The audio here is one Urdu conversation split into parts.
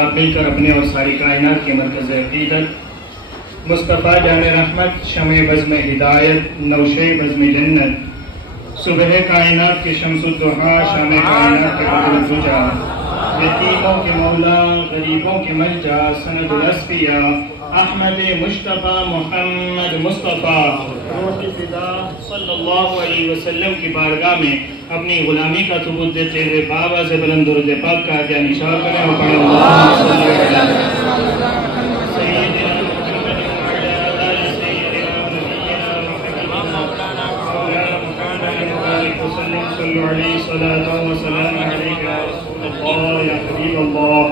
آپ مل کر اپنے اور ساری کائنات کے مرکز عقیدت مصطفیٰ جان رحمت، شمع بزم ہدایت، نوشے بزم جنت، صبح کائنات کے شمس الضحیٰ، شام کائنات کے بدر الدجا، یتیموں کے مولا، غریبوں کے ملجا، سند الاسفیاء، احمد مصطفیٰ محمد مصطفیٰ روح فدا صلی اللہ علیہ وسلم کی بارگاہ میں اپنی غلامی کا ثبوت دیتے ہوئے بابا سے بلند درود پاک کا عطیہ نشار کریں اور پڑھیں اللہم صلی علی سیدنا محمد وعلی آل سیدنا نبینا محمد مولانا مبارک وسلم صلی علیہ صلاۃ و سلام علیک یا رسول اللہ یا حبیب اللہ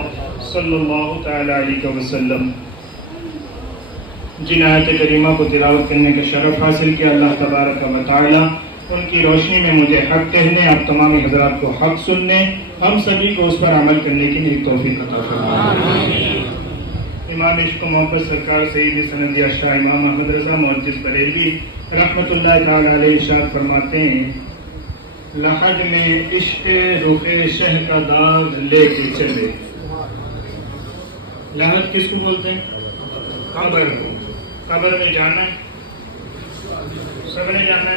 صلی اللہ تعالی علیہ وسلم۔ جن آیت کریمہ کو تلاوت کرنے کا شرف حاصل کیا، اللہ تبارک و تعالی ان کی روشنی میں مجھے حق کہنے، آپ تمام حضرات کو حق سننے، ہم سبھی کو اس پر عمل کرنے کی نیک توفیق عطا فرمائے۔ امام عشق و محبت سرکار سید سند اشرا امام احمد رضا محدث بریلوی رحمۃ اللہ تعالی علیہ ارشاد فرماتے ہیں، لحد میں عشق رخ شہ کا داغ لے کے چلے۔ لحد کس کو بولتے ہیں؟ قبر کو۔ قبر میں جانا ہے، سب نے جانا ہے۔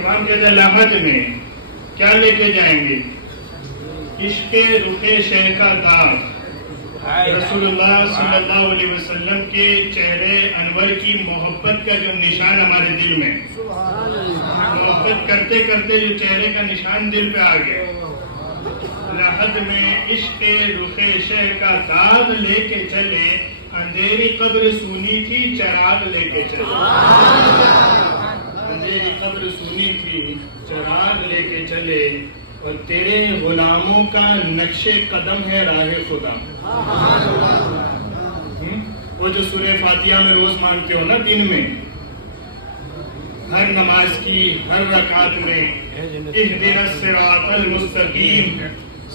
امام کہتے ہیں لحد میں کیا لے کے جائیں گے؟ عشق رخ شہ کا داغ، رسول اللہ صلی اللہ علیہ وسلم کے چہرے انور کی محبت کا جو نشان ہمارے دل میں، محبت کرتے کرتے جو چہرے کا نشان دل پہ آ گیا۔ لحد میں عشق رخ شہ کا داغ لے کے چلے، اندھیری قبر سونی تھی چراغ لے کے چلے۔ اندھیری قبر سونی تھی چراغ لے کے چلے، اور تیرے غلاموں کا نقش قدم ہے راہ خدا۔ وہ جو سورہ فاتحہ میں روز مانگتے ہو نا دن میں، ہر نماز کی ہر رکعت میں، اہدنا الصراط المستقیم،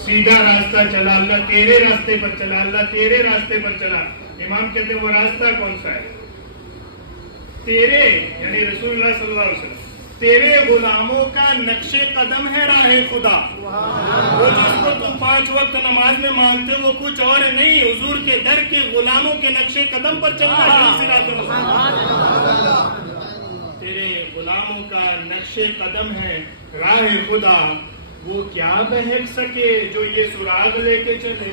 سیدھا راستہ چلا اللہ، تیرے راستے پر چلا اللہ، تیرے راستے پر چلا۔ امام کہتے ہیں وہ راستہ کون سا ہے؟ تیرے یعنی رسول اللہ صلی اللہ علیہ وسلم، تیرے غلاموں کا نقش قدم ہے راہ خدا۔ وہ جس کو تم 5 وقت نماز میں مانگتے وہ کچھ اور نہیں، حضور کے در کے غلاموں کے نقش قدم پر چلنا ہے۔ تیرے غلاموں کا نقش قدم ہے راہ خدا، وہ کیا بہک سکے جو یہ سراغ لے کے چلے؟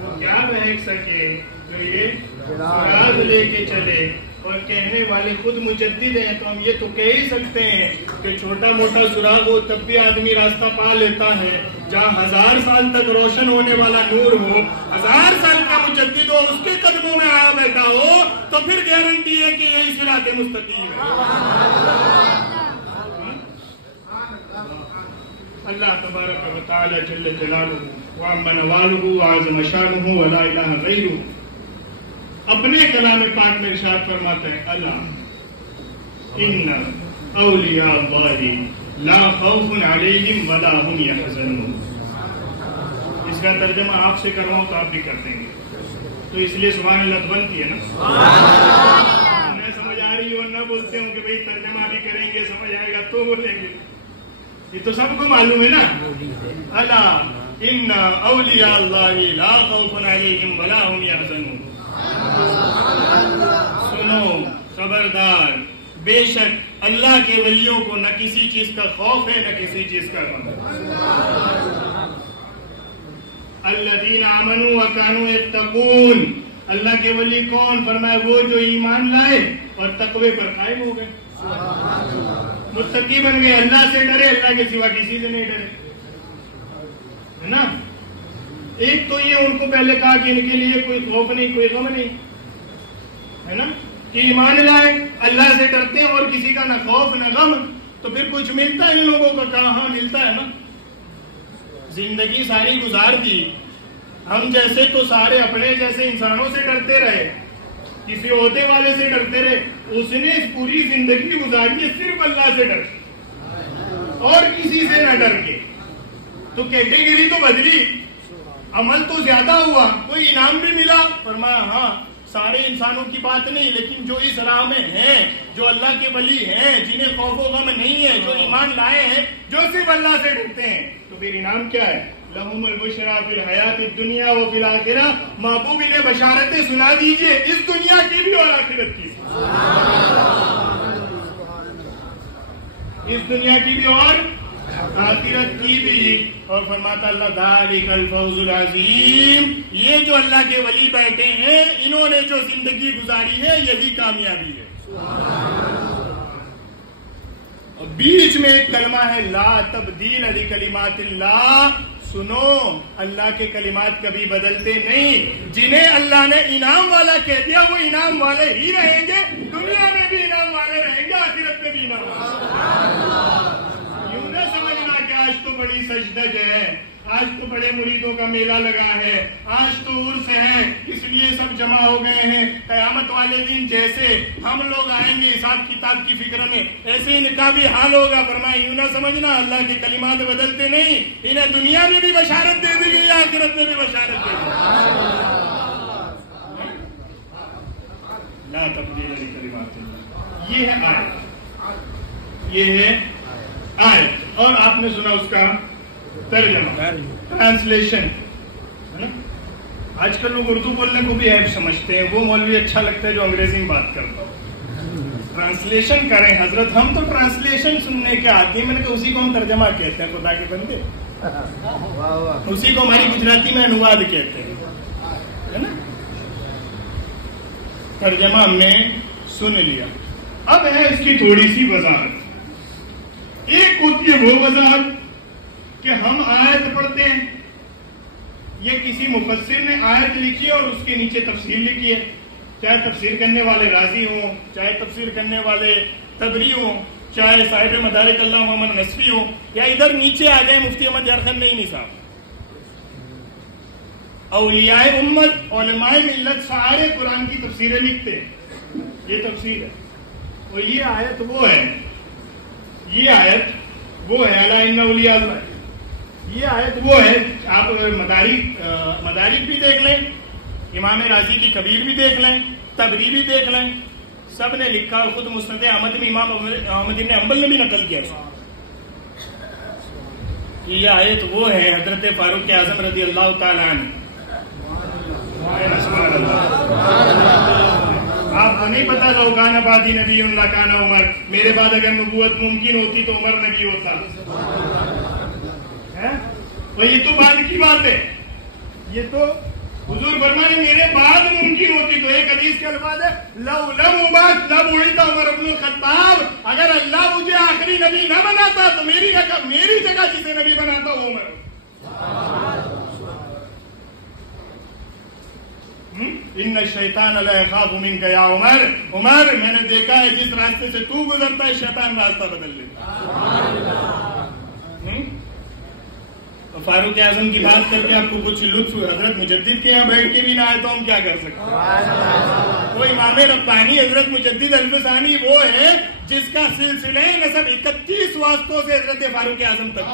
وہ کیا بہک سکے جو یہ سراغ لے کے چلے؟ اور کہنے والے خود مجدد ہیں تو ہم یہ تو کہہ ہی سکتے ہیں کہ چھوٹا موٹا سراغ ہو تب بھی آدمی راستہ پا لیتا ہے، جہاں 1000 سال تک روشن ہونے والا نور ہو، 1000 سال کا مجدد ہو، اس کے قدموں میں آیا بیٹھا ہو، تو پھر گارنٹی ہے کہ یہی صراط مستقیم ہے۔ اللہ تبارک و تعالی جل جلالہ وعم نوالہ وعظم شانہ ولا الہ غیرہ اپنے کلام پاک میں ارشاد فرماتا ہے، اللہ ان اولیاء اللہ لا خوف علیہم ولا هم یحزنون۔ اس کا ترجمہ آپ سے کرواؤں تو آپ بھی کر دیں گے، تو اس لیے سبحان اللہ بنتی ہے نا، میں سمجھ آ رہی ہے ورنہ بولتے ہوں کہ بھئی ترجمہ بھی کریں گے، سمجھ آئے گا تو بولیں گے، یہ تو سب کو معلوم ہے نا۔ اللہ ان اولیاء اللہ لا خوف علیہم ولا هم یحزنون۔ سنو خبردار، بے شک اللہ کے ولیوں کو نہ کسی چیز کا خوف ہے نہ کسی چیز کا غم ہے۔ الذین آمنوا وکانوا یتقون، اللہ کے ولی کون؟ فرمایا وہ جو ایمان لائے اور تقوی پر قائم ہو گئے، متقی بن گئے، اللہ سے ڈرے، اللہ کے سوا کسی سے نہیں ڈرے، ہے نا۔ ایک تو یہ ان کو پہلے کہا کہ ان کے لیے کوئی خوف نہیں کوئی غم نہیں، ہے نا، کہ ایمان لائے اللہ سے ڈرتے اور کسی کا نہ خوف نہ غم، تو پھر کچھ ملتا ہے ان لوگوں کو؟ کہاں ملتا ہے نا۔ زندگی ساری گزار دی، ہم جیسے تو سارے اپنے جیسے انسانوں سے ڈرتے رہے، کسی عہدے والے سے ڈرتے رہے، اس نے پوری زندگی گزاری ہے صرف اللہ سے ڈر کے اور کسی سے نہ ڈر کے، تو کیٹیگری تو بدلی، عمل تو زیادہ ہوا، کوئی انعام بھی ملا؟ فرمایا ہاں سارے انسانوں کی بات نہیں، لیکن جو اس راہ میں ہیں، جو اللہ کے ولی ہیں، جنہیں خوف و غم نہیں ہے، جو ایمان لائے ہیں، جو صرف اللہ سے ڈرتے ہیں، تو پھر انعام کیا ہے؟ لہم البشریٰ فی الحیات الدنیا وفی الآخرہ، محبوب انہیں بشارتیں سنا دیجئے اس دنیا کی بھی اور آخرت کی بھی، اس دنیا کی بھی اور آخرت کی بھی۔ اور فرماتا اللہ ذالک الفوز العظیم، یہ جو اللہ کے ولی بیٹھے ہیں انہوں نے جو زندگی گزاری ہے یہی کامیابی ہے۔ اور بیچ میں ایک کلمہ ہے لا تبدیل لکلمات اللہ، سنو اللہ کے کلمات کبھی بدلتے نہیں، جنہیں اللہ نے انعام والا کہہ دیا وہ انعام والے ہی رہیں گے، دنیا میں بھی انعام والے رہیں گے، آخرت میں بھی انعام والے۔ یوں نہ سمجھنا کہ آج تو بڑی سجدج ہے، آج تو بڑے مریدوں کا میلہ لگا ہے، آج تو عرس ہے اس لیے سب جمع ہو گئے ہیں، قیامت والے دن جیسے ہم لوگ آئیں گے حساب کتاب کی فکر میں ایسے ان کا بھی حال ہوگا۔ فرمایا یوں نہ سمجھنا اللہ کے کلمات بدلتے نہیں، انہیں دنیا میں بھی بشارت دے دی گئی، آخرت میں بھی بشارت دے دی گئی۔ لا تبدیل لکلمات اللہ، یہ ہے آیت، یہ ہے آیت۔ اور آپ نے سنا اس کا ترجمہ، ٹرانسلیشن ہے نا۔ آج کل لوگ اردو بولنے کو بھی عیب سمجھتے ہیں، وہ مولوی اچھا لگتا ہے جو انگریزی میں بات کرتا ہو۔ ٹرانسلیشن کریں حضرت، ہم تو ٹرانسلیشن سننے کے عادی ہیں، میں نے کہا اسی کو ہم ترجمہ کہتے ہیں، خدا کے بندے، اسی کو ہماری گجراتی میں انواد کہتے ہیں، ہے نا۔ ترجمہ ہم نے سن لیا، اب ہے اس کی تھوڑی سی وضاحت۔ ایک ہوتی ہے وہ وضاحت کہ ہم آیت پڑھتے ہیں، یہ کسی مفسر نے آیت لکھی اور اس کے نیچے تفسیر لکھی ہے، چاہے تفسیر کرنے والے راضی ہوں، چاہے تفسیر کرنے والے تبری ہوں، چاہے صاحب مدارک اللہ محمد نصفی ہوں، یا ادھر نیچے آ گئے مفتی احمد یارخان نعیمی صاحب۔ اولیاء امت، علماء ملت سارے قرآن کی تفسیریں لکھتے ہیں، یہ تفسیر ہے۔ اور یہ آیت وہ ہے، یہ آیت وہ ہے الا ان اولیاء اللہ، یہ آیت وہ ہے۔ آپ مدارک بھی دیکھ لیں، امام راضی کی کبیر بھی دیکھ لیں، تبری بھی دیکھ لیں، سب نے لکھا، اور خود مسند احمد میں امام احمد بن حنبل نے بھی نقل کیا کہ یہ آیت وہ ہے حضرت فاروق اعظم رضی اللہ تعالیٰ عنہ۔ آپ کو نہیں پتا لو کان بعدی نبی لکان عمر، میرے بعد اگر نبوت ممکن ہوتی تو عمر نبی ہوتا، اور یہ تو بعد کی بات ہے، یہ تو حضور فرمائے میرے بعد ممکن ہوتی تو ایک حدیث کے الفاظ ہے لو لم ابعث لبعث عمر بن الخطاب، اگر اللہ مجھے آخری نبی نہ بناتا تو میری جگہ جسے نبی بناتا وہ عمر۔ ان الشیطان لا یخاف منک یا عمر، عمر میں نے دیکھا ہے جس راستے سے تو گزرتا ہے شیطان راستہ بدل لیتا۔ فاروق اعظم کی بات کر کے آپ کو کچھ لطف حضرت مجدد کے یہاں بیٹھ کے بھی نہ آئے تو ہم کیا کر سکتے ہیں؟ وہ امام ربانی حضرت مجدد الفسانی وہ ہے جس کا سلسلہ نسب 31 واسطوں سے حضرت فاروق اعظم تک۔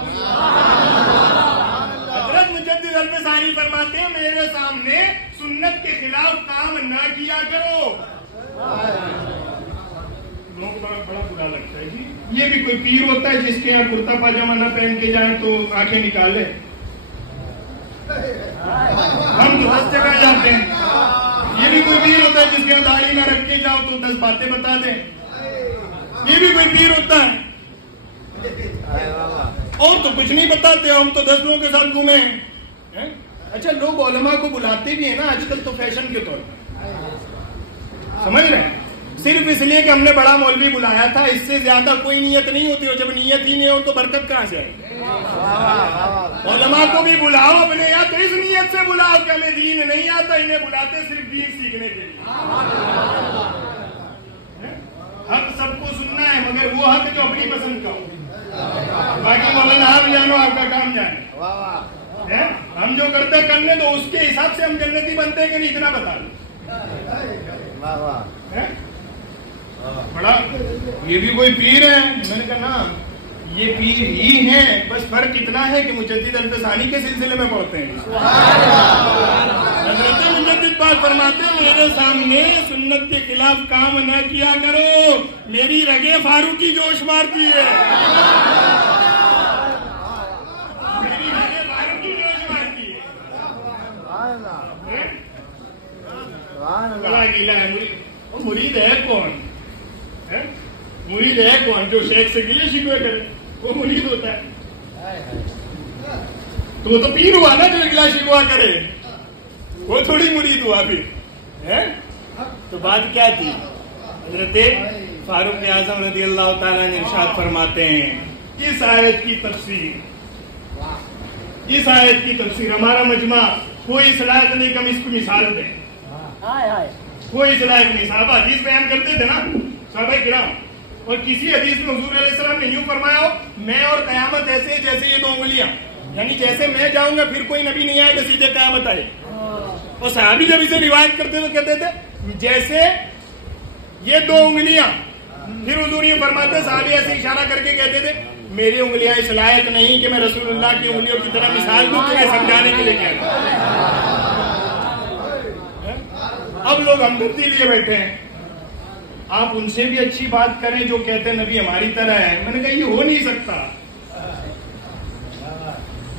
حضرت مجدد الفسانی فرماتے ہیں میرے سامنے سنت کے خلاف کام نہ کیا کرو۔ لوگوں کو بڑا برا لگتا ہے جی، یہ بھی کوئی پیر ہوتا ہے جس کے یہاں کرتا پاجامہ نہ پہن کے جائیں تو آنکھیں نکالے؟ ہم تو 10 جگہ جاتے ہیں، یہ بھی کوئی پیر ہوتا ہے جس کے یہاں داڑھی نہ رکھ کے جاؤ تو 10 باتیں بتا دیں؟ یہ بھی کوئی پیر ہوتا ہے؟ اور تو کچھ نہیں بتاتے، ہم تو 10 لوگوں کے ساتھ گھومے ہیں۔ اچھا لوگ علماء کو بلاتے بھی ہیں نا آج کل تو فیشن کے طور پر، سمجھ رہے ہیں؟ صرف اس لیے کہ ہم نے بڑا مولوی بلایا تھا، اس سے زیادہ کوئی نیت نہیں ہوتی، اور جب نیت ہی نہیں ہو تو برکت کہاں سے آئے؟ علماء کو بھی بلاؤ اپنے، یا تو اس نیت سے بلاؤ کہ ہمیں دین نہیں آتا، انہیں بلاتے صرف دین سیکھنے کے لیے۔ حق سب کو سننا ہے مگر وہ حق جو اپنی پسند کا ہو، باقی مولانا آپ جانو آپ کا کام جانے، ہم جو کرتے کرنے تو اس کے حساب سے ہم جنتی بنتے ہیں کہ نہیں، اتنا بتا دو۔ بڑا یہ بھی کوئی پیر ہے؟ میں نے کہا نا یہ پیر ہی ہیں، بس فرق اتنا ہے کہ مجدد الفسانی کے سلسلے میں پڑھتے ہیں۔ حضرت مجدد پاک فرماتے ہیں میرے سامنے سنت کے خلاف کام نہ کیا کرو، میری رگیں فاروقی جوش مارتی ہے، میری رگیں فاروقی جوش بڑا گیلا ہے مرید. مرید ہے کون؟ مرید ہے کون جو شیخ سے گلے شکوے کرے؟ وہ مرید ہوتا ہے. تو وہ تو پیر ہوا نا جو گلا شکوا کرے, وہ تھوڑی مرید ہوا پھر. تو بات کیا تھی؟ حضرت فاروق اعظم رضی اللہ تعالیٰ نے ارشاد فرماتے ہیں اس آیت کی تفسیر ہمارا مجمع کوئی صلاحیت نہیں کہ ہم اس کو مثال دیں, کوئی صلاحیت نہیں. صحابہ حدیث بیان کرتے تھے نا صحابہ کرام, اور کسی حدیث میں حضور علیہ السلام نے یوں فرمایا ہو میں اور قیامت ایسے جیسے یہ 2 انگلیاں, یعنی جیسے میں جاؤں گا پھر کوئی نبی نہیں آئے گا سیدھے قیامت آئے. اور صحابی جب اسے روایت کرتے تو کہتے تھے جیسے یہ 2 انگلیاں. پھر حضور یہ فرماتے صحابی ایسے اشارہ کر کے کہتے تھے میری انگلیاں اس لائق نہیں کہ میں رسول اللہ کی انگلیوں کی طرح مثال دوں تمہیں سمجھانے کے لیے کہتا. اب لوگ ہمدردی لیے بیٹھے ہیں, آپ ان سے بھی اچھی بات کریں جو کہتے ہیں نبی ہماری طرح ہے. میں نے کہا یہ ہو نہیں سکتا.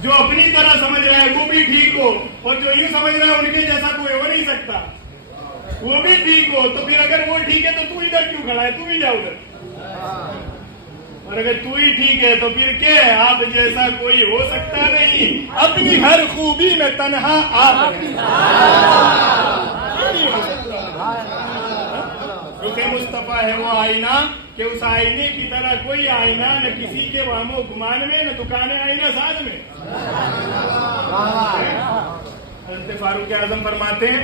جو اپنی طرح سمجھ رہا ہے وہ بھی ٹھیک ہو, اور جو یوں سمجھ رہا ہے ان کے جیسا کوئی ہو نہیں سکتا وہ بھی ٹھیک ہو. تو پھر اگر وہ ٹھیک ہے تو ادھر کیوں کھڑا ہے؟ تو ہی جا ادھر. اور اگر تو ہی ٹھیک ہے تو پھر کیا ہے؟ آپ جیسا کوئی ہو سکتا نہیں. اپنی ہر خوبی میں تنہا آپ رخ مصطفیٰ ہے وہ آئینہ کہ اس آئینے کی طرح کوئی آئینہ نہ کسی کے وہم و گمان میں نہ دکان آئینہ ساز میں. حضرت فاروق اعظم فرماتے ہیں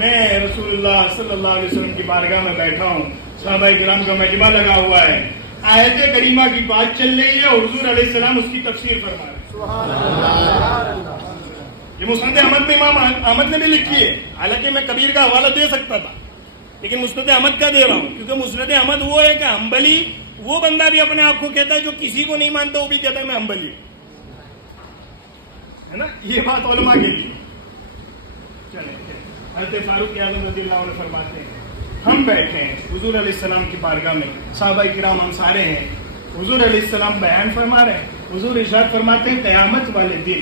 میں رسول اللہ صلی اللہ علیہ وسلم کی بارگاہ میں بیٹھا ہوں, صحابہ کرام کا مجمع لگا ہوا ہے, آیت کریمہ کی بات چل رہی ہے اور حضور علیہ السلام اس کی تفسیر فرما رہے ہیں. یہ مسند احمد میں امام احمد نے بھی لکھی ہے. حالانکہ میں کبیر کا حوالہ دے سکتا تھا لیکن مسند احمد کا دے رہا ہوں کیونکہ مسند احمد وہ ہے کہ حنبلی وہ بندہ بھی اپنے آپ کو کہتا ہے جو کسی کو نہیں مانتا وہ بھی کہتا ہے میں حنبلی ہے نا. یہ بات علماء کے لیے. چلیں حضرت فاروق اعظم رضی اللہ عنہ فرماتے ہیں ہم بیٹھے ہیں حضور علیہ السلام کی بارگاہ میں, صحابہ کرام ہم سارے ہیں, حضور علیہ السلام بیان فرما رہے ہیں. حضور ارشاد فرماتے ہیں قیامت والے دن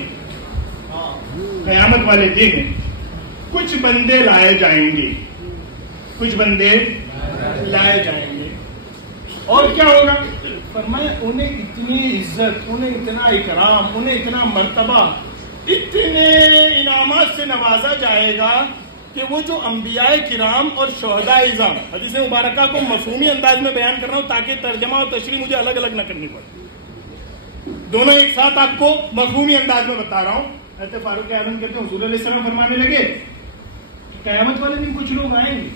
کچھ بندے لائے جائیں گے, اور کیا ہوگا؟ فرمایا انہیں اتنی عزت, انہیں اتنا اکرام, انہیں اتنا مرتبہ, اتنے انعامات سے نوازا جائے گا کہ وہ جو انبیاء کرام اور شہداء اعظام, حدیث مبارکہ کو مفہومی انداز میں بیان کر رہا ہوں تاکہ ترجمہ اور تشریح مجھے الگ الگ نہ کرنی پڑے, دونوں ایک ساتھ آپ کو مفہومی انداز میں بتا رہا ہوں. حضرت فاروق اعظم کہتے ہیں حضور علیہ السلام فرمانے لگے کہ قیامت والے دن کچھ لوگ آئیں گے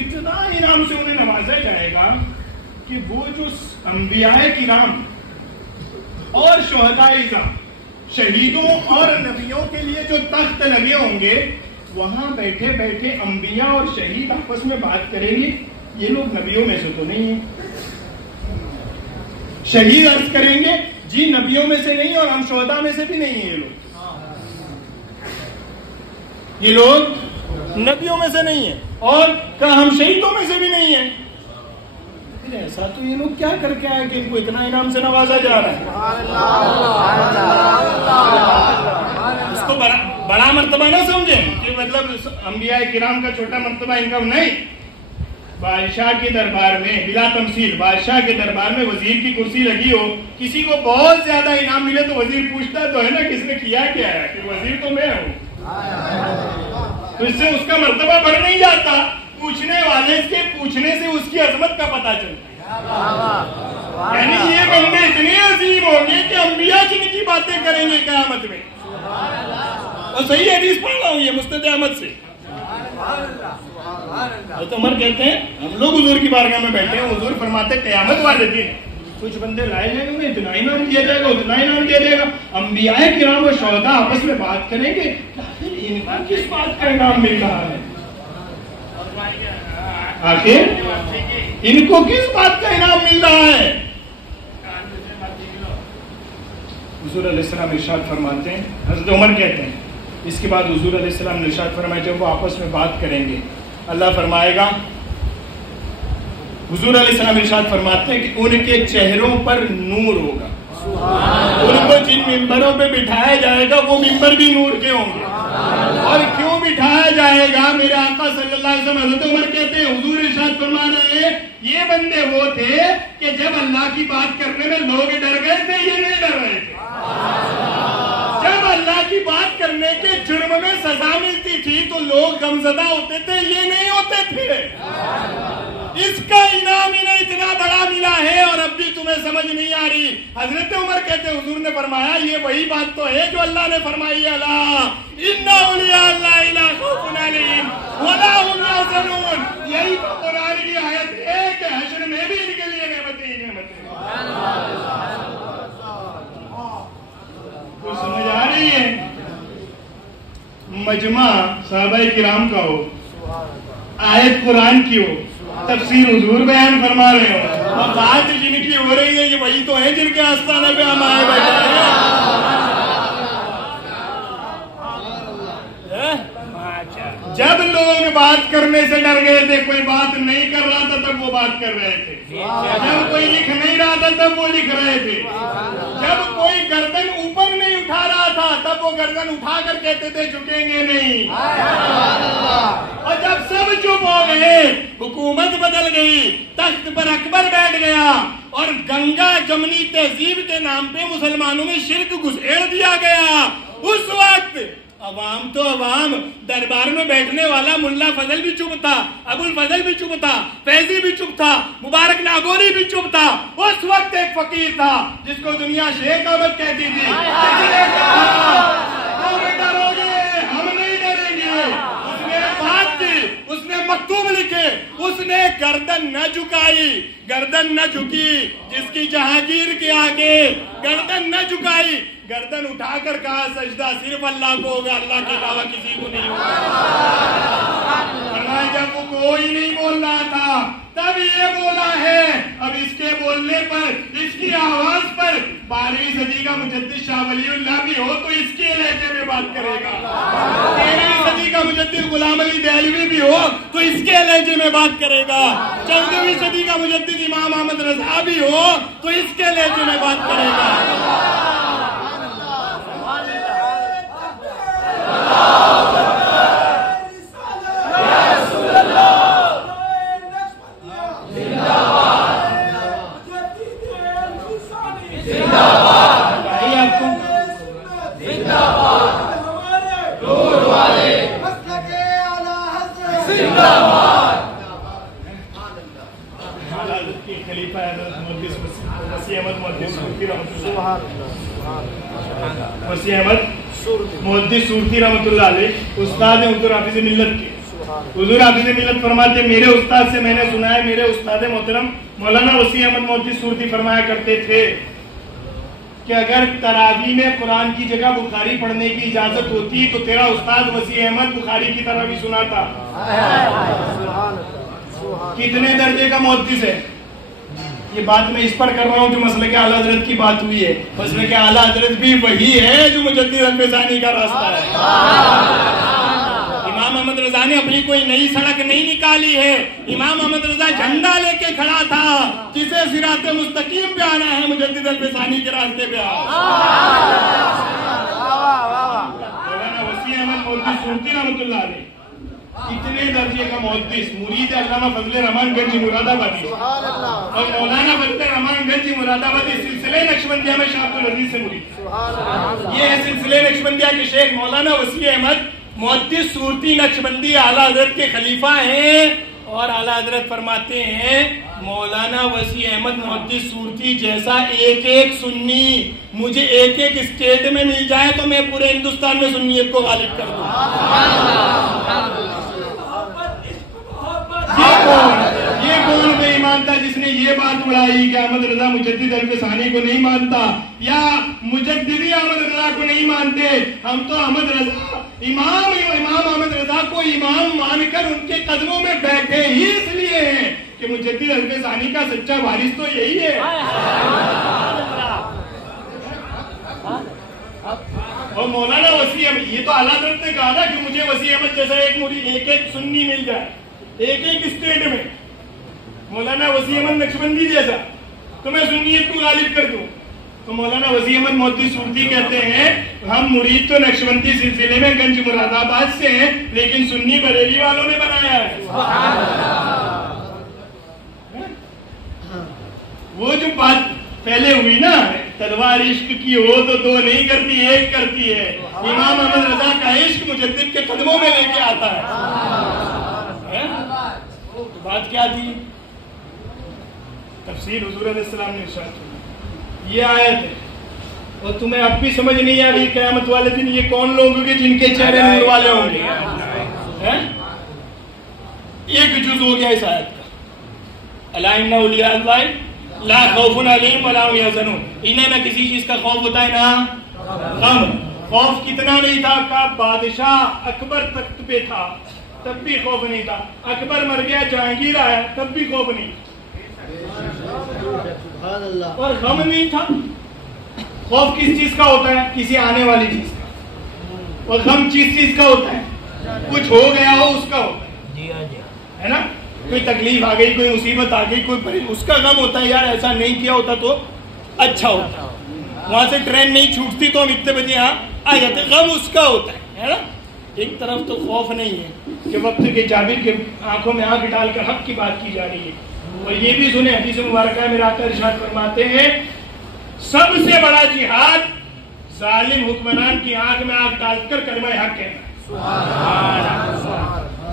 اتنا انعام سے انہیں نوازا جائے گا کہ وہ جو انبیاء کرام اور شہداء اعظام, شہیدوں اور نبیوں کے لیے جو تخت لگے ہوں گے وہاں بیٹھے بیٹھے انبیاء اور شہید آپس میں بات کریں گے یہ لوگ نبیوں میں سے تو نہیں ہیں. شہید عرض کریں گے جی نبیوں میں سے نہیں اور ہم شہداء میں سے بھی نہیں ہیں. یہ لوگ نبیوں میں سے نہیں ہیں اور ہم شہیدوں میں سے بھی نہیں ہیں. ایسا تو یہ لوگ کیا کر کے آئے کہ ان کو اتنا انعام سے نوازا جا رہا ہے؟ اس کو بڑا مرتبہ نہ سمجھیں کہ مطلب انبیاء کرام کا چھوٹا مرتبہ ان کا نہیں. بادشاہ کے دربار میں بلا تمثیل بادشاہ کے دربار میں وزیر کی کرسی لگی ہو, کسی کو بہت زیادہ انعام ملے تو وزیر پوچھتا تو ہے نا کس نے کیا کیا ہے, کہ وزیر تو میں ہوں. تو اس سے اس کا مرتبہ بڑھ نہیں جاتا, پوچھنے والے کے پوچھنے سے اس کی عظمت کا پتہ چلتا ہے. یعنی یہ بندے اتنے عظیم ہوں گے کہ انبیاء جن کی باتیں کریں گے قیامت میں. اور صحیح حدیث پڑھ رہا ہوں یہ مسند احمد سے. تو عمر کہتے ہیں ہم لوگ حضور کی بارگاہ میں بیٹھے ہیں, حضور فرماتے قیامت والے دن کچھ بندے لائے جائیں گے, اتنا انعام دیا جائے گا, اتنا انعام دیا جائے گا. انبیاء کرام اور شہداء آپس میں بات کریں گے ان کو کس بات کا انعام مل رہا ہے, آخر ان کو کس بات کا انعام مل رہا ہے. حضور علیہ السلام ارشاد فرماتے ہیں, حضرت عمر کہتے ہیں اس کے بعد حضور علیہ السلام نے ارشاد فرمایا جب وہ آپس میں بات کریں گے اللہ فرمائے گا, حضور علیہ السلام ارشاد فرماتے ہیں کہ ان کے چہروں پر نور ہوگا. ان کو جن ممبروں پہ بٹھایا جائے گا وہ ممبر بھی نور کے ہوں گے, اور کیوں بٹھایا جائے گا. میرے آقا صلی اللہ علیہ وسلم حضرت عمر کہتے ہیں حضور ارشاد فرما رہے ہیں یہ بندے وہ تھے کہ جب اللہ کی بات کرنے میں لوگ ڈر گئے تھے, یہ نہیں ڈر رہے تھے. جب اللہ کی بات کرنے کے جرم میں سزا ملتی تھی تو لوگ غمزدہ ہوتے تھے, یہ نہیں ہوتے تھے. اس کا انعام انہیں اتنا بڑا ملا ہے اور اب بھی تمہیں سمجھ نہیں آ رہی. حضرت عمر کہتے ہیں حضور نے فرمایا یہ وہی بات تو ہے جو اللہ نے فرمائی ہے, الا ان اولیاء اللہ لا خوف علیہم ولا هم يحزنون. یہی تو قرآن کی آیت ہے کہ حشر میں بھی ان کے لیے نعمتیں ہی نعمتیں. کچھ سمجھ آ رہی ہے؟ مجمع صحابہ کرام کا ہو, آیت قرآن کی ہو, تفسیر حضور بیان فرما رہے ہو, اور بات جن کی ہو رہی ہے یہ وہی تو ہے جن کے آستانہ پہ ہم آئے بیٹھے ہیں. جب لوگ بات کرنے سے ڈر گئے تھے, کوئی بات نہیں کر رہا تھا تب وہ بات کر رہے تھے. جب کوئی لکھ نہیں رہا تھا تب وہ لکھ رہے تھے. جب کوئی گردن اوپر نہیں اٹھا رہا تھا تب وہ گردن اٹھا کر کہتے تھے جھکیں گے نہیں. اور جب سب چپ ہو گئے, حکومت بدل گئی, تخت پر اکبر بیٹھ گیا اور گنگا جمنی تہذیب کے نام پہ مسلمانوں میں شرک گھسیڑ دیا گیا, اس وقت عوام تو عوام, دربار میں بیٹھنے والا ملا فضل بھی چپ تھا, ابو الفضل بھی چپ تھا, فیضی بھی چپ تھا, مبارک ناگوری بھی چپ تھا. اس وقت ایک فقیر تھا جس کو دنیا شیخ احمد کہتی تھی, ڈرو گے ہم نہیں ڈریں گے. اس نے بات کی, اس نے مکتوب لکھے, اس نے گردن نہ جھکائی, گردن نہ جھکی. جس کی جہانگیر کے آگے گردن نہ جھکائی, گردن اٹھا کر کہا سجدہ صرف اللہ کو ہوگا, اللہ کے علاوہ کسی کو نہیں ہوگا. جب وہ کوئی نہیں بول رہا تھا تب یہ بولا ہے. اب اس کے بولنے پر, اس کی آواز پر 12ویں صدی کا مجدد شاہ ولی اللہ بھی ہو تو اس کے لہجے میں بات کرے گا. 13ویں صدی کا مجدد غلام علی دہلوی بھی ہو تو اس کے لہجے میں بات کرے گا. 14ویں صدی کا مجدد امام احمد رضا بھی ہو تو اس کے لہجے میں بات کرے گا. وسیع احمد محدث صورتی رحمۃ اللہ علیہ استاد ہیں حضور حافظ ملت کے. حضور حافظ ملت فرماتے میرے استاد سے میں نے سنا ہے, میرے استاد محترم مولانا وسیع احمد محدث صورتی فرمایا کرتے تھے کہ اگر تراویح میں قرآن کی جگہ بخاری پڑھنے کی اجازت ہوتی تو تیرا استاد وسیع احمد بخاری کی تراویح سناتا. کتنے درجے کا محدث ہے یہ بات میں اس پر کر رہا ہوں کہ مسلک اعلیٰ حضرت کی بات ہوئی ہے. مسلک اعلیٰ حضرت بھی وہی ہے جو مجدد الفسانی کا راستہ ہے. امام احمد رضا نے اپنی کوئی نئی سڑک نہیں نکالی ہے. امام احمد رضا جھنڈا لے کے کھڑا تھا, جسے صراط مستقیم پہ آنا ہے مجدد الفسانی کے راستے پہ مولانا وسیع احمد محدث صورتی رحمۃ اللہ علیہ اتنے درجے کا محدث, مرید علامہ فضل رحمان گنجی مراد آبادی, اور مولانا فضل رحمان گنجی مراد آبادی سلسلے نقشبندیہ میں شاہ عبد العزیز سے مرید. یہ ہے سلسلے نقشبندیہ کے شیخ مولانا وسیع احمد محدث صورتی نقشبندی اعلیٰ حضرت کے خلیفہ ہیں. اور اعلیٰ حضرت فرماتے ہیں مولانا وسیع احمد محدث صورتی جیسا ایک ایک سنی مجھے ایک ایک اسٹیٹ میں مل جائے تو میں پورے ہندوستان میں سنیت کو غالب کر دوں. یہ کون بے ایمان تھا جس نے یہ بات اڑائی کہ احمد رضا مجدد الفسانی کو نہیں مانتا یا مجددی احمد رضا کو نہیں مانتے. ہم تو احمد رضا امام احمد رضا کو امام مان کر ان کے قدموں میں بیٹھے ہی اس لیے ہیں کہ مجدد الفسانی کا سچا وارث تو یہی ہے. اور مولانا وسیع احمد, یہ تو اعلیٰ حضرت نے کہا نا کہ مجھے وسیع احمد جیسا ایک ایک سنی مل جائے ایک ایک اسٹیٹ میں, مولانا وسیع احمد نقشبندی جیسا, تو میں سنیت کو غالب کر دوں. تو مولانا وسیع احمد مودودی صورتی کہتے ہیں ہم مرید تو نقشبندی سلسلے میں گنج مراد آباد سے ہیں لیکن سنی بریلی والوں نے بنایا ہے. وہ جو بات پہلے ہوئی نا تلوار عشق کی ہو تو دو نہیں کرتی ایک کرتی ہے. امام احمد رضا کا عشق مجدد کے قدموں میں لے کے آتا ہے. بات کیا تھی؟ تفسیر حضور علیہ السلام نے ارشاد کی یہ آیت ہے اور تمہیں اب بھی سمجھ نہیں آ رہی قیامت والے دن یہ کون لوگ ہوں گے جن کے چہرے نور والے ہوں گے. ایک جز ہو گیا اس آیت کا الا ان اولیاء اللہ لا خوف علیہم ولا هم یحزنون. انہیں نہ کسی چیز کا خوف ہوتا ہے نہ غم. خوف کتنا نہیں تھا کہ بادشاہ اکبر تخت پہ تھا تب بھی خوف نہیں تھا. اکبر مر گیا جہانگیر آیا تب بھی خوف نہیں اور غم نہیں تھا. خوف کس چیز کا ہوتا ہے؟ کسی آنے والی چیز کا. اور غم کس چیز کا ہوتا ہے؟ کچھ ہو گیا ہو اس کا ہوتا ہے نا. کوئی تکلیف آ گئی کوئی مصیبت آ گئی کوئی اس کا غم ہوتا ہے یار ایسا نہیں کیا ہوتا تو اچھا ہوتا. وہاں سے ٹرین نہیں چھوٹتی تو ہم اتنے بجے یہاں آ جاتے. غم اس کا ہوتا ہے نا. ایک طرف تو خوف نہیں ہے کہ وقت کے جابر کے آنکھوں میں آنکھ ڈال کر حق کی بات کی جا رہی ہے. اور یہ بھی سنیں حدیث مبارکہ میں آقا ارشاد فرماتے ہیں سب سے بڑا جہاد ظالم حکمران کی آنکھ میں آنکھ ڈال کر کلمہ حق کہنا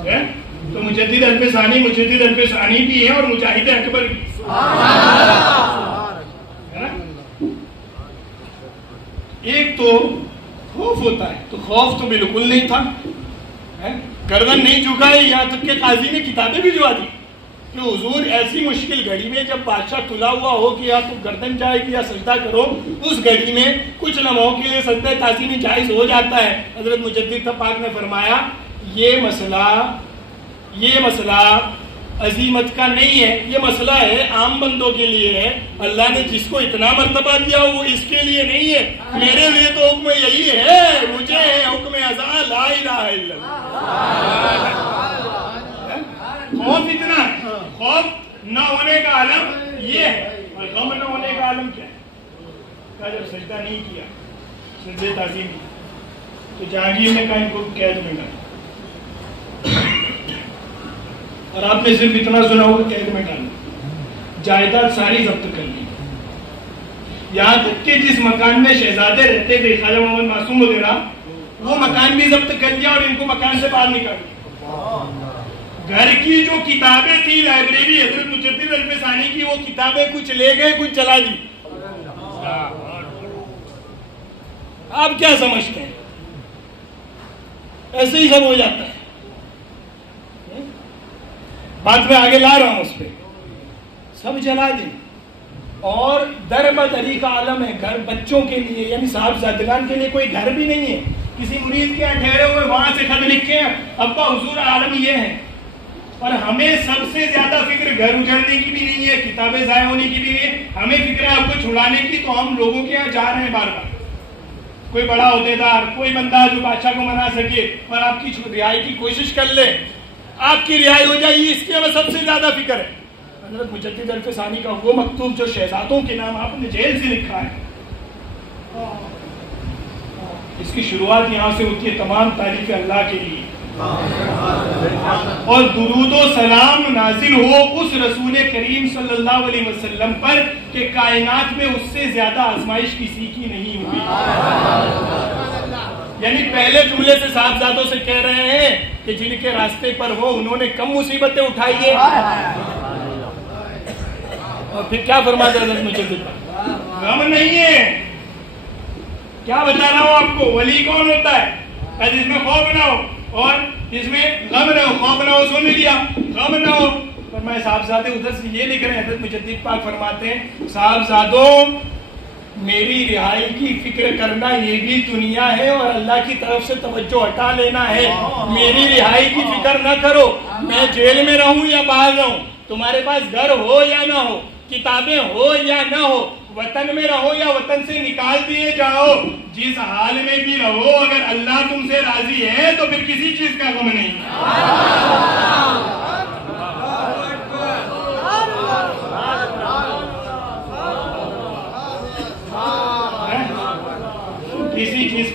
ہے. تو مجدد الف ثانی بھی ہے اور مجاہد اکبر بھی ہے نا. ایک تو خوف ہوتا ہے تو خوف تو بالکل نہیں تھا. گردن نہیں جھکائی یہاں تک کہ قاضی نے کتابیں بھی جوا دی کہ حضور ایسی مشکل گھڑی میں جب بادشاہ تلا ہوا ہو کہ یا تو گردن جائے گی یا سجدہ کرو اس گھڑی میں کچھ لمحوں کے لیے سجدہ تعظیمی جائز ہو جاتا ہے. حضرت مجدد پاک نے فرمایا یہ مسئلہ عظیمت کا نہیں ہے. یہ مسئلہ ہے عام بندوں کے لیے ہے. اللہ نے جس کو اتنا مرتبہ دیا وہ اس کے لیے نہیں ہے. میرے لیے تو حکم یہی ہے مجھے ہے حکم ازا لا الہ الا اللہ. خوف اتنا ہے. خوف نہ ہونے کا عالم یہ ہے اور غم نہ ہونے کا عالم کیا ہے؟ جب سجدہ نہیں کیا سجدہ تعظیم تو جہانگیر نے کہا ان کو قید میں ڈالا اور آپ نے صرف اتنا سنا ہوگا قید میں ڈالا. جائیداد ساری ضبط کر لی. یہاں تک کہ جس مکان میں شہزادے رہتے تھے خواجہ محمد معصوم وغیرہ وہ مکان بھی ضبط کر لیا اور ان کو مکان سے باہر نکال دیا. گھر کی جو کتابیں تھی لائبریری حضرت مجدد الف ثانی کی وہ کتابیں کچھ لے گئے کچھ چلا دی. آپ کیا سمجھتے ہیں ایسے ہی سب ہو جاتا ہے. بات میں آگے لا رہا ہوں اس پہ سب جلا دیں اور در بدری کا عالم ہے. گھر بچوں کے لیے یعنی صاحبزادگان کے لیے کوئی گھر بھی نہیں ہے. کسی مرید کے ٹھہرے ہوئے وہاں سے خط لکھے ہیں ابا حضور عالم یہ ہے. اور ہمیں سب سے زیادہ فکر گھر اجڑنے کی بھی نہیں ہے کتابیں ضائع ہونے کی بھی نہیں ہے. ہمیں فکر ہے آپ کو چھڑانے کی تو ہم لوگوں کے یہاں جا رہے ہیں بار بار. کوئی بڑا عہدیدار کوئی بندہ جو بادشاہ کو منا سکے اور آپ کی رہائی کی کوشش کر لے آپ کی رہائی ہو جائے گی اس کی ہمیں سب سے زیادہ فکر ہے. حضرت مجدد الف ثانی کا وہ مکتوب جو شہزادوں کے نام آپ نے جیل سے لکھا ہے اس کی شروعات یہاں سے ہوتی ہے تمام تعریف اللہ کے لیے اور درود و سلام نازل ہو اس رسول کریم صلی اللہ علیہ وسلم پر کہ کائنات میں اس سے زیادہ آزمائش کسی کی نہیں ہوئی. یعنی پہلے جملے سے صاحبزادوں سے کہہ رہے ہیں کہ جن کے راستے پر ہو انہوں نے کم مصیبتیں اٹھائی ہے. اور پھر کیا فرماتے ہیں حضرت مجدد غم نہیں ہے. کیا بتا رہا ہوں آپ کو ولی کون ہوتا ہے جس میں خوف نہ ہو اور جس میں غم نہ ہو. خوف نہ ہو سن لیا غم نہ ہو. فرمایا صاحبزادے ادھر سے یہ لکھ رہے ہیں حضرت مجدد پاک فرماتے ہیں صاحبزادوں میری رہائی کی فکر کرنا یہ بھی دنیا ہے اور اللہ کی طرف سے توجہ ہٹا لینا ہے. میری رہائی کی فکر نہ کرو. میں جیل میں رہوں یا باہر رہوں تمہارے پاس گھر ہو یا نہ ہو کتابیں ہو یا نہ ہو وطن میں رہو یا وطن سے نکال دیے جاؤ جس حال میں بھی رہو اگر اللہ تم سے راضی ہے تو پھر کسی چیز کا غم نہیں.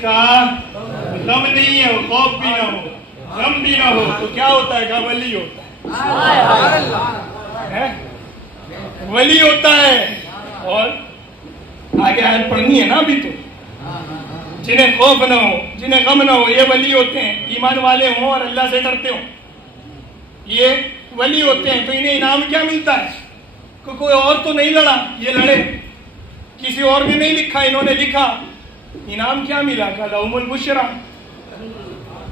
کا غم نہیں ہے، خوف بھی نہ ہو، غم بھی نہ ہو، تو کیا ہوتا ہے؟ کہ ولی ہوتا ہے، ولی ہوتا ہے۔ اور آگے آیت پڑھنی ہے نا ابھی تو، جنہیں خوف نہ ہو، جنہیں غم نہ ہو، یہ ولی ہوتے ہیں۔ ایمان والے ہوں اور اللہ سے ڈرتے ہوں، یہ ولی ہوتے ہیں۔ تو انہیں انعام کیا ملتا ہے؟ کہ کوئی اور تو نہیں لڑا، یہ لڑے، کسی اور نے نہیں لکھا، انہوں نے لکھا۔ انعام کیا ملا؟ کہ لہم البشریٰ،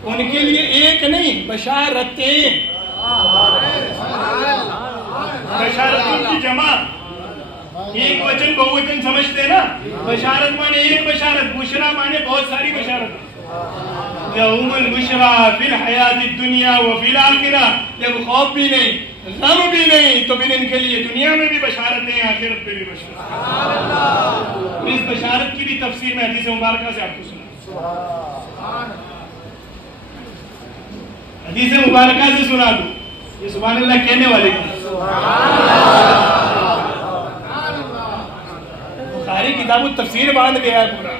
ان کے لیے ایک نہیں بشارتیں، بشارتوں کی جمع، ایک وچن بہوچن سمجھتے ہیں نا؟ بشارت مانے ایک بشارت، بشرا مانے بہت ساری بشارت۔ لہم البشریٰ فی الحیات الدنیا وفی الآخرہ، جب خوف بھی نہیں، غم بھی نہیں، تو پھر ان کے لیے دنیا میں بھی بشارتیں، آخرت میں بھی بشارت۔ اس بشارت کی بھی تفسیر میں حدیث مبارکہ سے آپ کو سنا، حدیث مبارکہ سے سنا دوں، یہ سبحان اللہ کہنے والے کی۔ بخاری کتاب التفسیر باندھ گیا ہے پورا،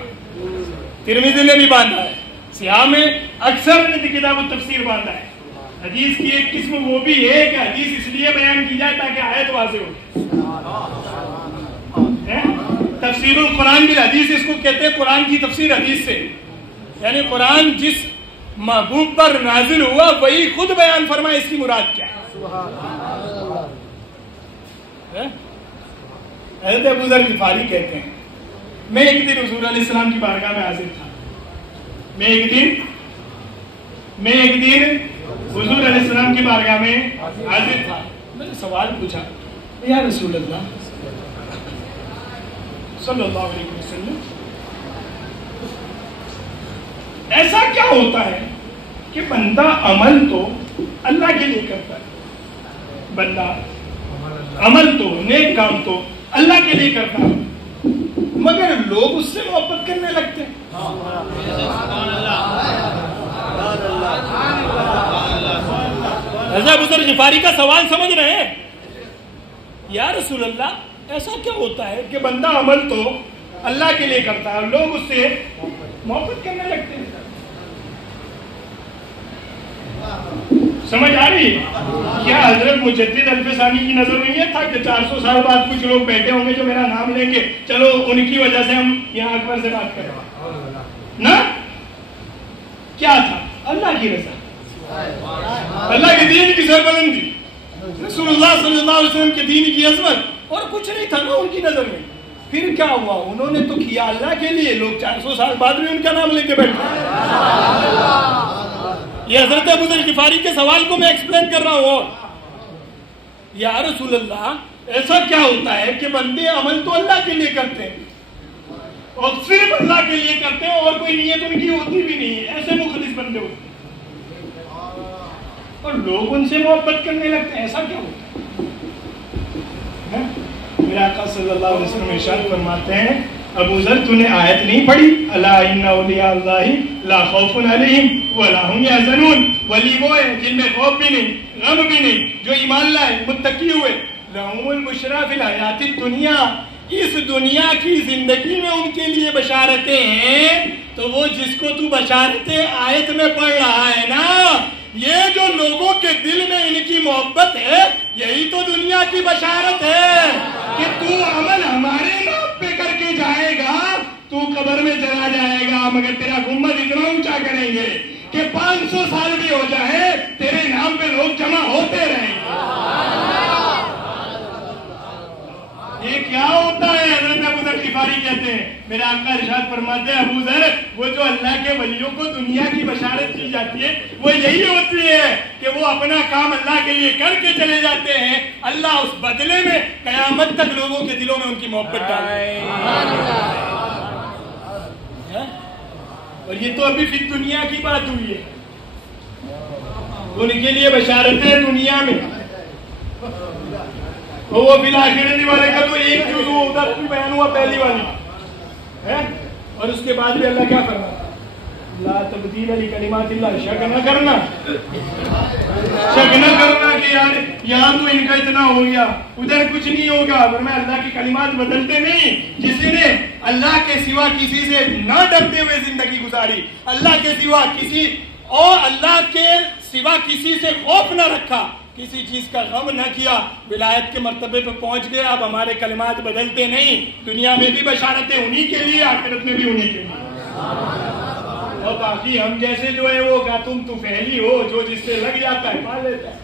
ترمذی نے بھی باندھا ہے، سیاہ میں اکثر نے کتاب التفسیر باندھا ہے۔ حدیث کی ایک قسم وہ بھی ہے کہ حدیث اس لیے بیان کی جائے تاکہ آیت واضح ہو۔ تفسیر القرآن بھی حدیث اس کو کہتے ہیں، قرآن کی تفسیر حدیث سے، یعنی قرآن جس محبوب پر نازل ہوا وہی خود بیان فرمائے اس کی مراد کیا ہے۔ حضرت ابو ذر غفاری کہتے ہیں، میں ایک دن حضور علیہ السلام کی بارگاہ میں حاضر تھا، میں ایک دن حضور علیہ السلام کی بارگاہ میں حاضر تھا۔ میں نے سوال پوچھا، یا رسول اللہ صلی اللہ علیہ وسلم، ایسا کیا ہوتا ہے کہ بندہ عمل تو اللہ کے لیے کرتا ہے، بندہ عمل تو نیک کام تو اللہ کے لیے کرتا ہے، مگر لوگ اس سے محبت کرنے لگتے ہیں؟ حضرت ابو ذر غفاری کا سوال سمجھ رہے ہیں؟ یا رسول اللہ ایسا کیا ہوتا ہے کہ بندہ عمل تو اللہ کے لیے کرتا ہے اور لوگ اس سے محبت کرنے لگتے ہیں؟ سمجھ آ رہی ہے؟ کیا حضرت مجدد الفسانی کی نظر میں یہ تھا کہ 400 سال بعد کچھ لوگ بیٹھے ہوں گے جو میرا نام لیں گے، چلو ان کی وجہ سے ہم یہاں اکبر سے بات کریں؟ نا، کیا تھا؟ اللہ کی رضا، اللہ کے دین کی سربلندی، رسول اللہ صلی اللہ علیہ وسلم کے دین کی عظمت، اور کچھ نہیں تھا نا ان کی نظر میں۔ پھر کیا ہوا؟ انہوں نے تو کیا اللہ کے لیے، لوگ 400 سال بعد بھی ان کا نام لے کے بیٹھے۔ یہ حضرت ابو ذر غفاری کے سوال کو میں ایکسپلین کر رہا ہوں۔ اور یا رسول اللہ ایسا کیا ہوتا ہے کہ بندے عمل تو اللہ کے لیے کرتے ہیں اور صرف اللہ کے لیے کرتے ہیں اور کوئی نیت ان کی ہوتی بھی نہیں ہے، ایسے مخلص بندے ہوتے ہیں اور لوگ ان سے محبت کرنے لگتے ہیں، ایسا کیا ہوتا ہے؟ میرے آقا صلی اللہ علیہ وسلم ارشاد فرماتے ہیں، ابو ذر تو نے آیت نہیں پڑھی؟ الا ان اولیاء اللہ لا خوف علیہم ولا هم يحزنون، ولی وہ ہیں جن میں خوف بھی نہیں، غم بھی نہیں، جو ایمان لائے، متقی ہوئے۔ لہم البشریٰ فی الحیات الدنیا، اس دنیا کی زندگی میں ان کے لیے بشارتیں ہیں۔ تو وہ جس کو تو بشارتیں آیت میں پڑھ رہا ہے نا، یہ جو لوگوں کے دل میں ان کی محبت ہے، یہی تو دنیا کی بشارت ہے کہ تو عمل ہمارے نام پہ کر کے جائے گا، تو قبر میں چلا جائے گا، مگر تیرا گنبد اتنا اونچا کریں گے کہ 500 سال بھی ہو جائے تیرے نام پہ لوگ جمع ہوتے رہیں گے۔ یہ کیا ہوتا ہے؟ حضرت ابو ذر غفاری کہتے ہیں، میرے آقا ارشاد فرماتے ہیں، ابو ذر وہ جو اللہ کے ولیوں کو دنیا کی بشارت کی جاتی ہے وہ یہی ہوتی ہے کہ وہ اپنا کام اللہ کے لیے کر کے چلے جاتے ہیں، اللہ اس بدلے میں قیامت تک لوگوں کے دلوں میں ان کی محبت ڈالے۔ اور یہ تو ابھی پھر دنیا کی بات ہوئی ہے، ان کے لیے بشارتیں دنیا میں، وہ بالآخرت والے کا تو ایک جزو ادھر بھی بیان ہوا، پہلی والی ہے، اور اس کے بعد بھی اللہ کیا فرماتا ہے؟ لا تبدیل لکلمات اللہ، شک نہ کرنا کہ یار یہاں تو ان کا اتنا ہو گیا، ادھر کچھ نہیں ہوگا، فرمایا اللہ کی کلمات بدلتے نہیں۔ جس نے اللہ کے سوا کسی سے نہ ڈرتے ہوئے زندگی گزاری، اللہ کے سوا کسی سے خوف نہ رکھا، کسی چیز کا غم نہ کیا، ولایت کے مرتبے پہ پہنچ گئے۔ اب ہمارے کلمات بدلتے نہیں، دنیا میں بھی بشارتیں انہی کے لیے، آخرت میں بھی انہی کے لیے۔ اور باقی ہم جیسے جو ہے وہ کیا تم تو پہلی ہو، جو جس سے لگ جاتا ہے پا لیتا ہے۔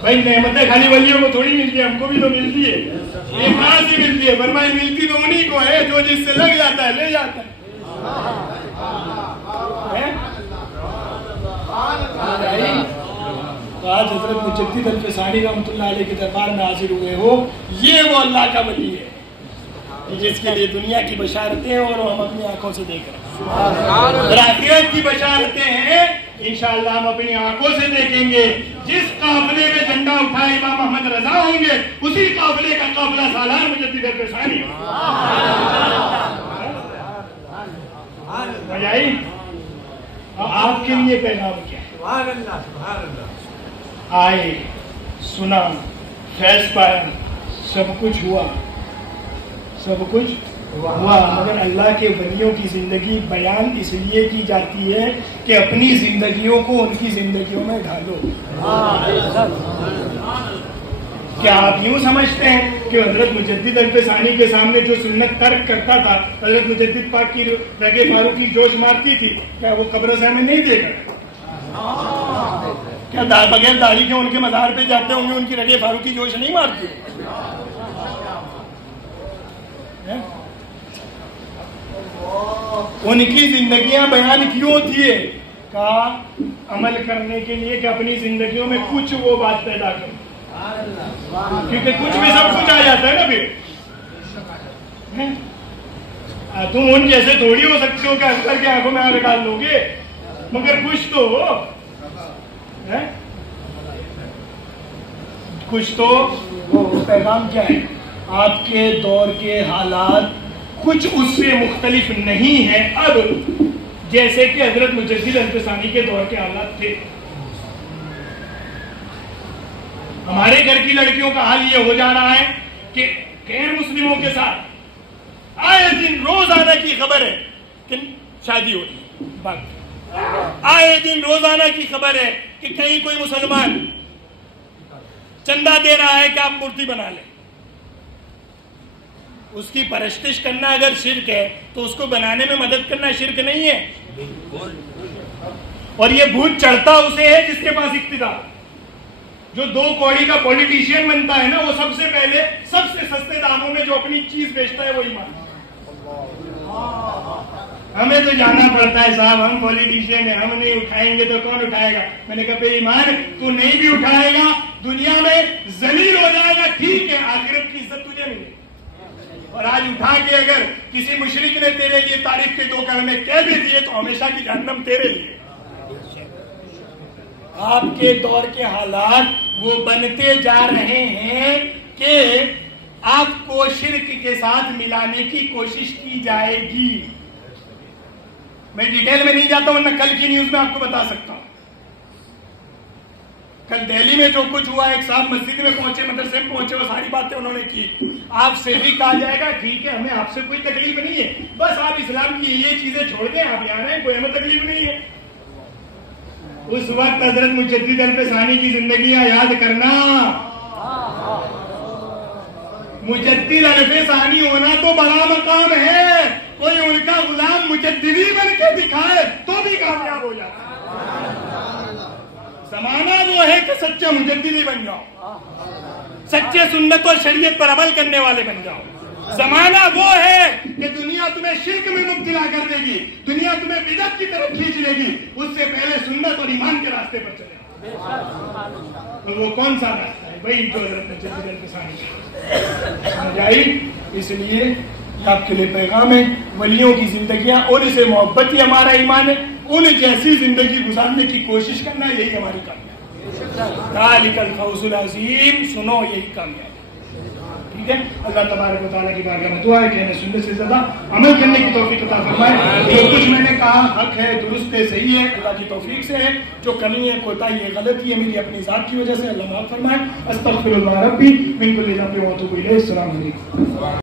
بھائی نعمتیں خالی ولیوں کو تھوڑی ملتی ہے، ہم کو بھی تو ملتی ہے، ایک کہاں سے ملتی ہے؟ فرمایا ملتی تو انہی کو ہے جو جس سے لگ جاتا ہے لے جاتا ہے۔ آج حضرت مجدد الفسانی رحمۃ اللہ علیہ کے دربار میں حاضر ہوئے ہو، یہ وہ اللہ کا ولی ہے جس کے لیے دنیا کی بشارتیں اور ہم اپنی آنکھوں سے دیکھ رہے ہیں، آخرت کی بشارتیں ہیں انشاءاللہ ہم اپنی آنکھوں سے دیکھیں گے۔ جس قافلے میں جھنڈا اٹھائے امام محمد رضا ہوں گے، اسی قافلے کا قافلہ سالار مجدد الفسانی بجائی۔ آپ کے لیے پیغام کیا ہے؟ آئے، سنا، فیض پایا، سب کچھ ہوا، مگر اللہ کے ولیوں کی زندگی بیان اس لیے کی جاتی ہے کہ اپنی زندگیوں کو ان کی زندگیوں میں ڈھالو۔ کیا آپ یوں سمجھتے ہیں کہ حضرت مجدد الفسانی کے سامنے جو سنت ترک کرتا تھا، حضرت مجدد پاک کی رگ فاروقی جوش مارتی تھی، کیا وہ قبر صاحب میں نہیں دیکھ رہا؟ کیا بغیر داڑھی کے ان کے مزار پہ جاتے ہوں گے، ان کی رگ فاروقی جوش نہیں مارتی؟ ان کی زندگیاں بیان کیوں ہوتی ہے؟ کہا عمل کرنے کے لیے کہ اپنی زندگیوں میں کچھ وہ بات پیدا کرو، کیونکہ کچھ بھی سب کچھ آ جاتا ہے نا پھر۔ تم ان جیسے تھوڑی ہو سکتے ہو کہ اکثر کے آنکھوں میں آنکھ ڈال لو گے، مگر کچھ تو ہو، کچھ تو وہ پیغام کیا ہے؟ آپ کے دور کے حالات کچھ اس سے مختلف نہیں ہیں اب، جیسے کہ حضرت مجدد الفسانی کے دور کے حالات تھے۔ ہمارے گھر کی لڑکیوں کا حال یہ ہو جا رہا ہے کہ غیر مسلموں کے ساتھ آئے دن روزانہ کی خبر ہے کہ شادی ہو رہی ہے، آئے دن روزانہ کی خبر ہے کہ کہیں کوئی مسلمان چندہ دے رہا ہے کہ آپ مورتی بنا لیں۔ اس کی پرستش کرنا اگر شرک ہے تو اس کو بنانے میں مدد کرنا شرک نہیں ہے؟ اور یہ بھوت چڑھتا اسے ہے جس کے پاس اقتدار، جو 2 کوڑی کا پولیٹیشین بنتا ہے نا، وہ سب سے پہلے سب سے سستے داموں میں جو اپنی چیز بیچتا ہے وہی مانتا ہے۔ ہمیں تو جانا پڑتا ہے صاحب، ہم پولیٹیشین ہیں، ہم نہیں اٹھائیں گے تو کون اٹھائے گا؟ میں نے کہا بے ایمان، تو نہیں بھی اٹھائے گا، دنیا میں ذلیل ہو جائے گا، ٹھیک ہے، آخرت کی عزت تجھے ملے گی۔ اور آج اٹھا کے اگر کسی مشرک نے تیرے لیے تعریف کے 2 کلمے کہہ بھی دیے تو ہمیشہ کی جہنم تیرے لیے۔ آپ کے دور کے حالات وہ بنتے جا رہے ہیں کہ آپ کو شرک کے ساتھ ملانے کی کوشش کی جائے گی۔ میں ڈیٹیل میں نہیں جاتا ہوں، ورنہ کل کی نیوز میں آپ کو بتا سکتا ہوں۔ کل دہلی میں جو کچھ ہوا، ایک صاحب مسجد میں پہنچے، مدرسے میں پہنچے، وہ ساری باتیں انہوں نے کی۔ آپ سے بھی کہا جائے گا ٹھیک ہے، ہمیں آپ سے کوئی تکلیف نہیں ہے، بس آپ اسلام کی یہ چیزیں چھوڑ دیں، آپ یہاں رہیں، کوئی ہمیں تکلیف نہیں ہے۔ اس وقت حضرت مجدد الفسانی کی زندگیاں یاد کرنا، مجدد الفسانی ہونا تو بڑا مقام ہے، کوئی ان کا غلام مجددی بن کے دکھائے تو بھی کامیاب ہو جاتا ہے۔ زمانہ وہ ہے کہ سچے مجددی بن جاؤ، سچے سنت اور شریعت پر عمل کرنے والے بن جاؤ۔ زمانہ وہ ہے کہ دنیا تمہیں شرک میں مبتلا کر دے گی، دنیا تمہیں بدعت کی طرف کھینچ لے گی، اس سے پہلے سنت اور ایمان کے راستے پر چلے۔ تو وہ کون سا راستہ ہے؟ وہی جو حضرت مجدد الفسانی سمجھائی۔ اس لیے آپ کے لیے پیغام ہے، ولیوں کی زندگیاں اور اسے محبت ہی ہمارا ایمان ہے، ان جیسی زندگی گزارنے کی کوشش کرنا، یہی ہماری کامیابی ہے۔ ذالک الفوز العظیم، سنو یہی کامیابی۔ ٹھیک ہے. اللہ تبارک و تعالیٰ کی بارگاہ میں دعا ہے کہ ہمیں سننے سے زیادہ عمل کرنے کی توفیق عطا فرمائے. جو کچھ میں نے کہا حق ہے، درست ہے، صحیح ہے، اللہ کی توفیق سے ہے. جو کمی ہے، کوتاہی ہے، غلطی ہے میری اپنی ذات کی وجہ سے، اللہ معاف فرمائے. استغفر اللہ ربی من کل ذنب و اتوب الیہ. السلام علیکم.